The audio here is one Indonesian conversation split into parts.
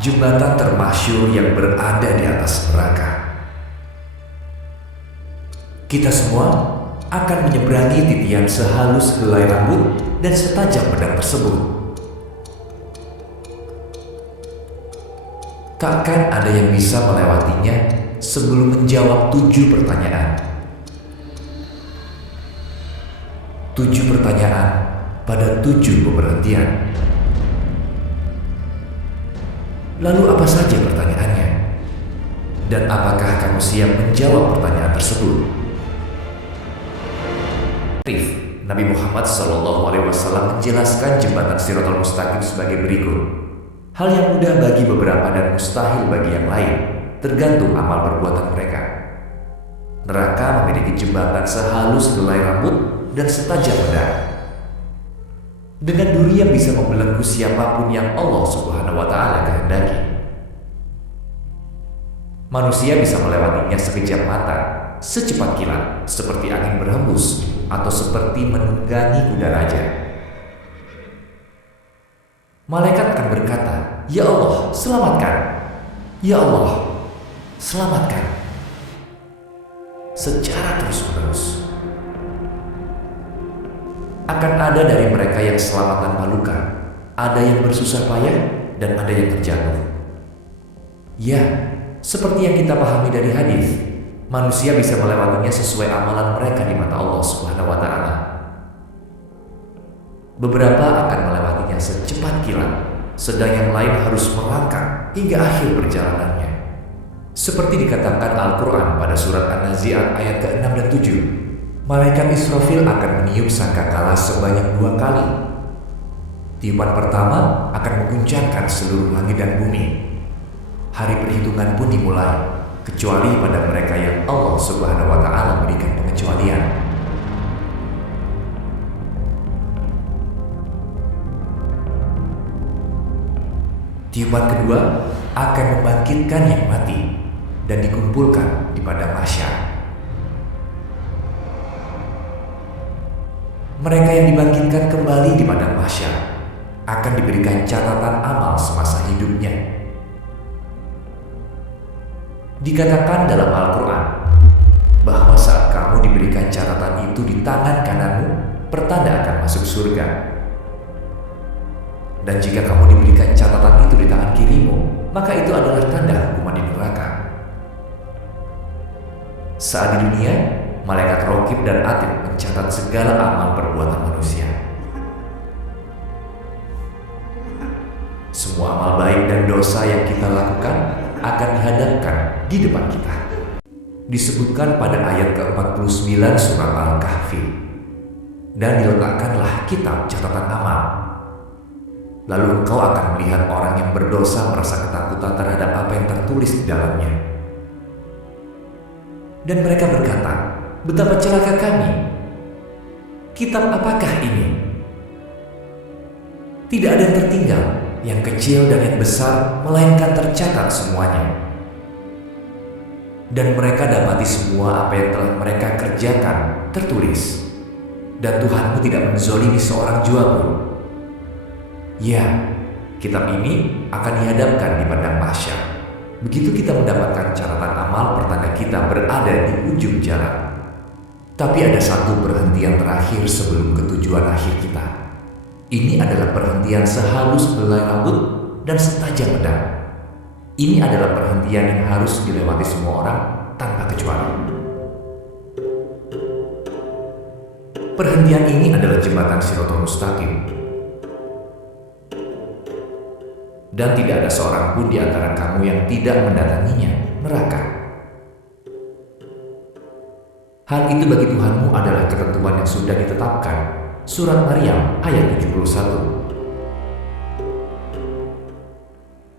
jembatan termasyhur yang berada di atas neraka. Kita semua akan menyeberangi titian sehalus helai rambut dan setajam pedang tersebut. Takkan ada yang bisa melewatinya sebelum menjawab 7 pertanyaan. 7 pertanyaan pada 7 pemberhentian. Lalu apa saja pertanyaannya? Dan apakah kamu siap menjawab pertanyaan tersebut? Nabi Muhammad SAW menjelaskan jembatan Shiratal Mustaqim sebagai berikut. Hal yang mudah bagi beberapa dan mustahil bagi yang lain, tergantung amal perbuatan mereka. Neraka memiliki jembatan sehalus helai rambut dan setajam pedang. Dengan duri yang bisa membelenggu siapapun yang Allah Subhanahu wa Ta'ala kehendaki. Manusia bisa melewatinya sekejap mata, secepat kilat, seperti angin berhembus, atau seperti menunggangi kuda raja. Malaikat akan berkata, "Ya Allah, selamatkan! Ya Allah, selamatkan!" Secara terus-menerus. Akan ada dari mereka yang selamat tanpa luka, ada yang bersusah payah, dan ada yang terjatuh. Ya, seperti yang kita pahami dari hadis, manusia bisa melewatinya sesuai amalan mereka di mata Allah Subhanahu wa Ta'ala. Beberapa akan melewatinya secepat kilat, sedang yang lain harus melangkah hingga akhir perjalanannya. Seperti dikatakan Al-Quran pada surat An-Nazi'at ayat ke-6 dan 7, Malaikat Israfil akan meniup sangkakala sebanyak 2 kali. Tiupan pertama akan mengguncangkan seluruh langit dan bumi. Hari perhitungan pun dimulai, kecuali pada mereka yang Allah Subhanahu wa Ta'ala berikan pengecualian. Tiupan kedua akan membangkitkan yang mati dan dikumpulkan di padang mahsyar. Mereka yang dibangkitkan kembali di padang mahsyar akan diberikan catatan amal semasa hidupnya. Dikatakan dalam Al-Quran bahwa saat kamu diberikan catatan itu di tangan kananmu, pertanda akan masuk surga. Dan jika kamu diberikan catatan itu di tangan kirimu, maka itu adalah tanda hukuman di neraka. Saat di dunia, malaikat Raqib dan Atid mencatat segala amal perbuatan manusia. Semua amal baik dan dosa yang kita lakukan akan dihadapkan di depan kita. Disebutkan pada ayat ke-49 surat Al-Kahfi. Dan diletakkanlah kitab catatan amal. Lalu engkau akan melihat orang yang berdosa merasa ketakutan terhadap apa yang tertulis di dalamnya. Dan mereka berkata, "Betapa celaka kami! Kitab apakah ini?" Tidak ada yang tertinggal, yang kecil dan yang besar, melainkan tercatat semuanya. Dan mereka dapati semua apa yang telah mereka kerjakan tertulis. Dan Tuhanmu tidak menzolimi seorang jua pun. Ya, kitab ini akan dihadapkan di padang mahsyar. Begitu kita mendapatkan catatan amal, pertanda kita berada di ujung jalan. Tapi ada satu perhentian terakhir sebelum ketujuan akhir kita. Ini adalah perhentian sehalus helai rambut dan setajam pedang. Ini adalah perhentian yang harus dilewati semua orang tanpa kecuali. Perhentian ini adalah jembatan Shiratal Mustaqim. Dan tidak ada seorang pun di antara kamu yang tidak mendatanginya, neraka. Hal itu bagi Tuhanmu adalah ketentuan yang sudah ditetapkan. Surat Maryam ayat 71.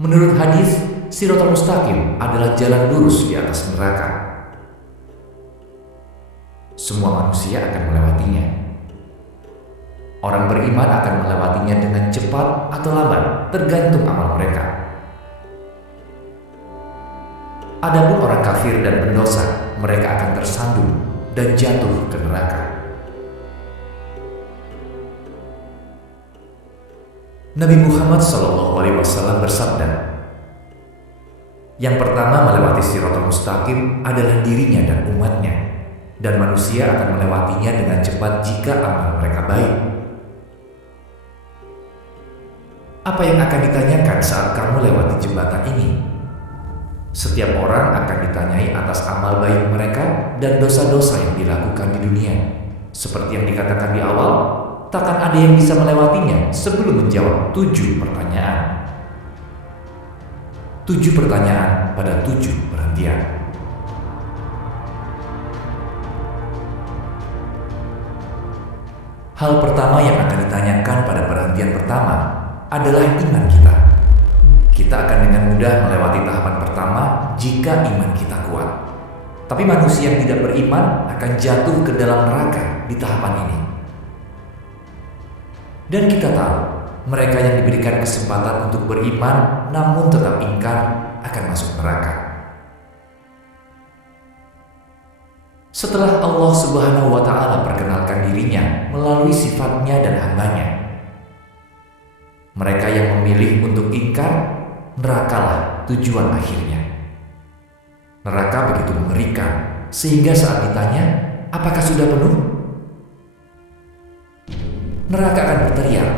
Menurut hadis, Shiratal Mustaqim adalah jalan lurus di atas neraka. Semua manusia akan melewatinya. Orang beriman akan melewatinya dengan cepat atau lambat, tergantung amal mereka. Adapun orang kafir dan pendosa, mereka akan tersandung dan jatuh ke neraka. Nabi Muhammad SAW bersabda, Yang pertama melewati Shiratal Mustaqim adalah dirinya dan umatnya, dan manusia akan melewatinya dengan cepat jika amal mereka baik. Apa yang akan ditanyakan saat kamu lewati jembatan ini? Setiap orang akan ditanyai atas amal baik mereka dan dosa-dosa yang dilakukan di dunia. Seperti yang dikatakan di awal, takkan ada yang bisa melewatinya sebelum menjawab 7 pertanyaan. 7 pertanyaan pada 7 perhentian. Hal pertama yang akan ditanyakan pada perhentian pertama adalah iman kita. Kita akan dengan mudah melewati tahapan pertama jika iman kita kuat. Tapi manusia yang tidak beriman akan jatuh ke dalam neraka di tahapan ini. Dan kita tahu, mereka yang diberikan kesempatan untuk beriman namun tetap ingkar akan masuk neraka. Setelah Allah Subhanahu wa Ta'ala perkenalkan dirinya melalui sifatnya dan hambanya, mereka yang memilih untuk ingkar, nerakalah tujuan akhirnya. Neraka begitu mengerikan sehingga saat ditanya, apakah sudah penuh? Neraka akan berteriak,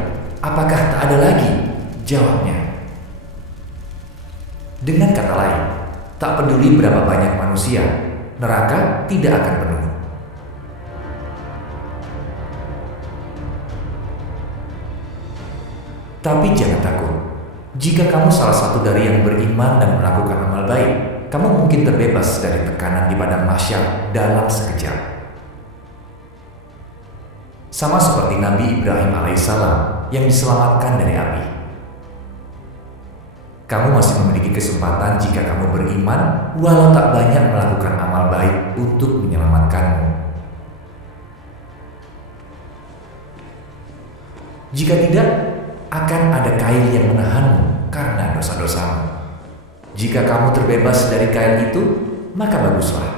apakah tak ada lagi? Jawabnya. Dengan kata lain, tak peduli berapa banyak manusia, neraka tidak akan penuh. Tapi jangan takut. Jika kamu salah satu dari yang beriman dan melakukan amal baik, kamu mungkin terbebas dari tekanan di padang mahsyar dalam sekejap. Sama seperti Nabi Ibrahim alaihissalam yang diselamatkan dari api. Kamu masih memiliki kesempatan jika kamu beriman, walau tak banyak melakukan amal baik untuk menyelamatkanmu. Jika tidak, akan ada kail yang menahanmu karena dosa-dosamu. Jika kamu terbebas dari kail itu, maka baguslah.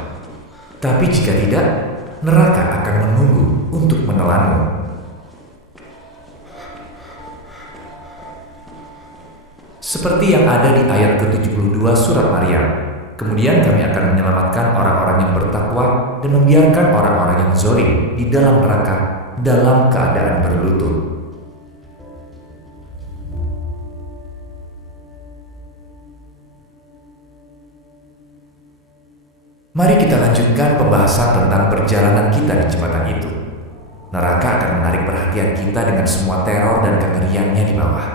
Tapi jika tidak, neraka akan menunggu untuk menelanmu. Seperti yang ada di ayat ke-72 surat Maryam. Kemudian kami akan menyelamatkan orang-orang yang bertakwa dan membiarkan orang-orang yang zalim di dalam neraka dalam keadaan berlutut. Mari kita lanjutkan pembahasan tentang perjalanan kita di jembatan itu. Neraka akan menarik perhatian kita dengan semua teror dan kengeriannya di bawah.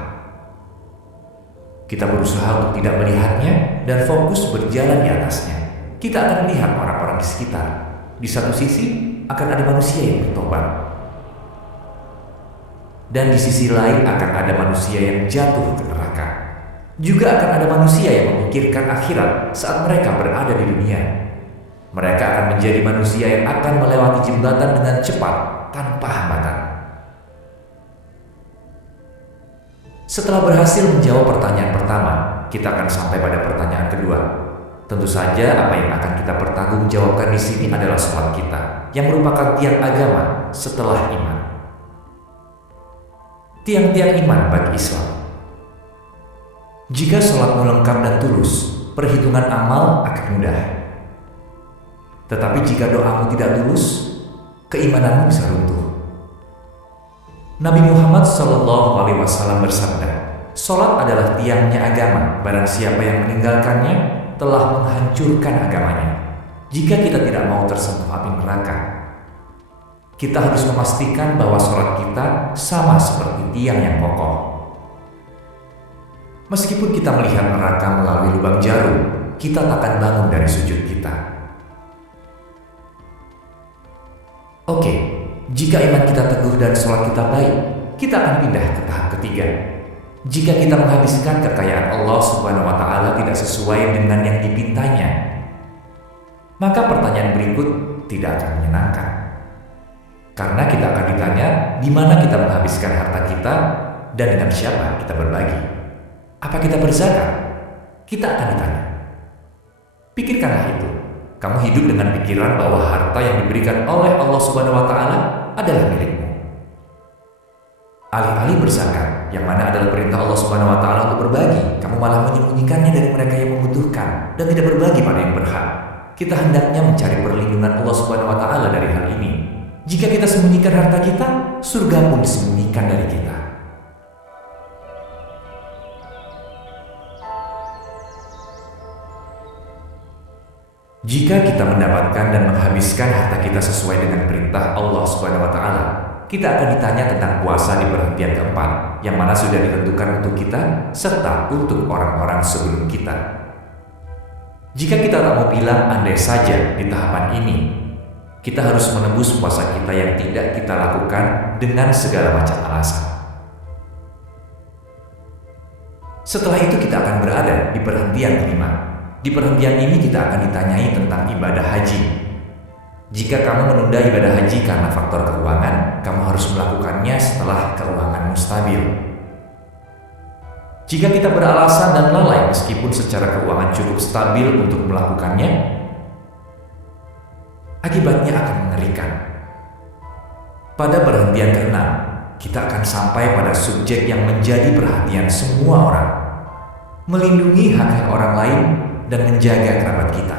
Kita berusaha untuk tidak melihatnya dan fokus berjalan di atasnya. Kita akan melihat orang-orang di sekitar. Di satu sisi akan ada manusia yang bertobat. Dan di sisi lain akan ada manusia yang jatuh ke neraka. Juga akan ada manusia yang memikirkan akhirat saat mereka berada di dunia. Mereka akan menjadi manusia yang akan melewati jembatan dengan cepat tanpa hambatan. Setelah berhasil menjawab pertanyaan pertama, kita akan sampai pada pertanyaan kedua. Tentu saja apa yang akan kita pertanggungjawabkan di sini adalah sholat kita, yang merupakan tiang agama setelah iman. Tiang-tiang iman bagi Islam. Jika sholatmu lengkap dan tulus, perhitungan amal akan mudah. Tetapi jika doamu tidak tulus, keimananmu bisa runtuh. Nabi Muhammad SAW bersabda, "Salat adalah tiangnya agama. Barang siapa yang meninggalkannya telah menghancurkan agamanya." Jika kita tidak mau tersentuh api neraka, kita harus memastikan bahwa salat kita sama seperti tiang yang kokoh. Meskipun kita melihat neraka melalui lubang jarum, kita takkan bangun dari sujud kita. Oke, jika iman kita teguh dan sholat kita baik, kita akan pindah ke tahap ketiga. Jika kita menghabiskan kekayaan Allah Subhanahu wa Ta'ala tidak sesuai dengan yang dipintanya, maka pertanyaan berikut tidak akan menyenangkan. Karena kita akan ditanya di mana kita menghabiskan harta kita dan dengan siapa kita berbagi. Apa kita berzakat? Kita akan ditanya. Pikirkanlah itu. Kamu hidup dengan pikiran bahwa harta yang diberikan oleh Allah Subhanahu wa Ta'ala adalah milikmu. Alih-alih berzakat, yang mana adalah perintah Allah Subhanahu wa taala untuk berbagi, kamu malah menyembunyikannya dari mereka yang membutuhkan dan tidak berbagi pada yang berhak. Kita hendaknya mencari perlindungan Allah Subhanahu wa taala dari hal ini. Jika kita sembunyikan harta kita, surga pun disembunyikan dari kita. Jika kita mendapatkan dan menghabiskan harta kita sesuai dengan perintah Allah Subhanahu wa taala, kita akan ditanya tentang puasa di perhentian keempat, yang mana sudah ditentukan untuk kita serta untuk orang-orang sebelum kita. Jika kita tak mau bilang andai saja di tahapan ini, kita harus menembus puasa kita yang tidak kita lakukan dengan segala macam alasan. Setelah itu kita akan berada di perhentian kelima. Di perhentian ini kita akan ditanyai tentang ibadah haji. Jika kamu menunda ibadah haji karena faktor keuangan, kamu harus melakukannya setelah keuanganmu stabil. Jika kita beralasan dan lalai meskipun secara keuangan cukup stabil untuk melakukannya, akibatnya akan mengerikan. Pada perhentian keenam, kita akan sampai pada subjek yang menjadi perhatian semua orang, melindungi hak-hak orang lain dan menjaga kerabat kita.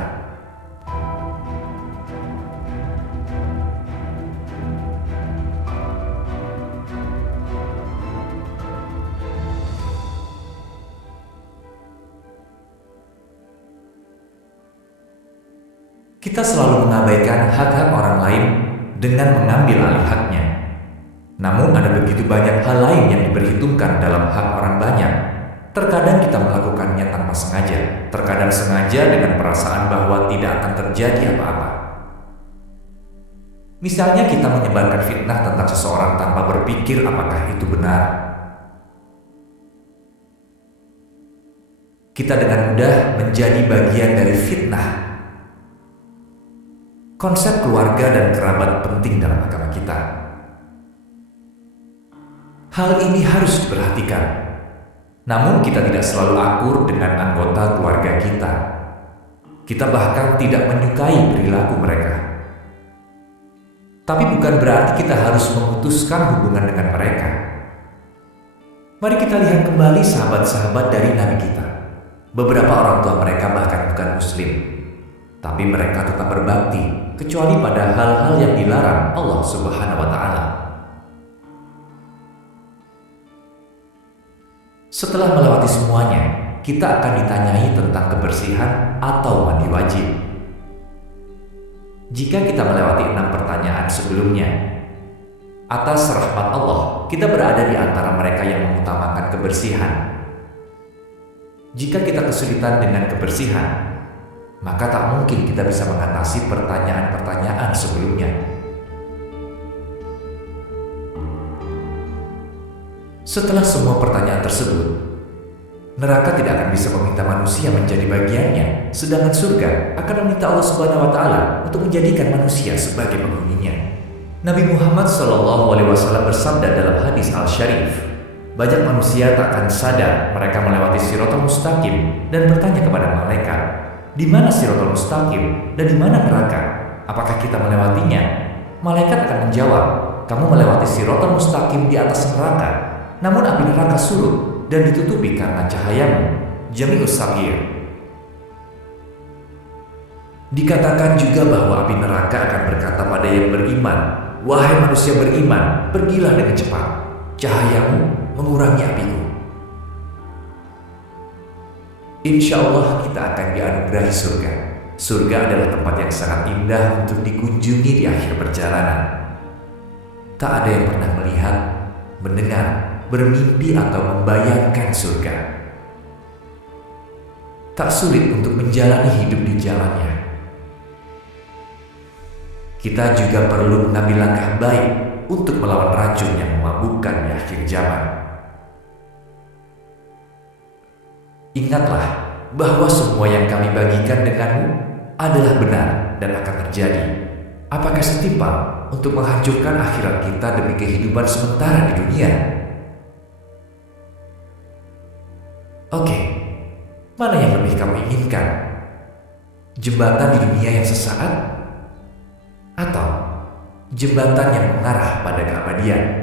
Kita selalu mengabaikan hak-hak orang lain dengan mengambil alih haknya. Namun ada begitu banyak hal lain yang diperhitungkan dalam hak orang banyak. Terkadang kita melakukannya tanpa sengaja, terkadang sengaja dengan perasaan bahwa tidak akan terjadi apa-apa. Misalnya kita menyebarkan fitnah tentang seseorang tanpa berpikir apakah itu benar. Kita dengan mudah menjadi bagian dari fitnah. Konsep keluarga dan kerabat penting dalam agama kita. Hal ini harus diperhatikan. Namun kita tidak selalu akur dengan anggota keluarga kita. Kita bahkan tidak menyukai perilaku mereka. Tapi bukan berarti kita harus memutuskan hubungan dengan mereka. Mari kita lihat kembali sahabat-sahabat dari Nabi kita. Beberapa orang tua mereka bahkan bukan Muslim, tapi mereka tetap berbakti, kecuali pada hal-hal yang dilarang Allah Subhanahu wa taala. Setelah melewati semuanya, kita akan ditanyai tentang kebersihan atau mandi wajib. Jika kita melewati 6 pertanyaan sebelumnya, atas rahmat Allah, kita berada di antara mereka yang mengutamakan kebersihan. Jika kita kesulitan dengan kebersihan, maka tak mungkin kita bisa mengatasi pertanyaan-pertanyaan sebelumnya. Setelah semua pertanyaan tersebut, neraka tidak akan bisa meminta manusia menjadi bagiannya, sedangkan surga akan meminta Allah Subhanahu wa taala untuk menjadikan manusia sebagai penghuninya. Nabi Muhammad SAW bersabda dalam hadis Al-Syarif, banyak manusia tak akan sadar mereka melewati Shiratal Mustaqim dan bertanya kepada malaikat, di mana Shiratal Mustaqim dan di mana neraka? Apakah kita melewatinya? Malaikat akan menjawab, kamu melewati Shiratal Mustaqim di atas neraka. Namun api neraka surut dan ditutupi karena cahayamu. Jami'us Saghir. Dikatakan juga bahwa api neraka akan berkata pada yang beriman, wahai manusia beriman, pergilah dengan cepat. Cahayamu mengurangi apiku. Insya Allah kita akan dianugerahi surga. Surga adalah tempat yang sangat indah untuk dikunjungi di akhir perjalanan. Tak ada yang pernah melihat, mendengar, bermimpi atau membayangkan surga. Tak sulit untuk menjalani hidup di jalannya. Kita juga perlu mengambil langkah baik untuk melawan racun yang memabukkan di akhir zaman. Ingatlah bahwa semua yang kami bagikan denganmu adalah benar dan akan terjadi. Apakah setimpal untuk menghancurkan akhirat kita demi kehidupan sementara di dunia? Oke, mana yang lebih kamu inginkan? Jembatan di dunia yang sesaat? Atau jembatan yang mengarah pada keabadian?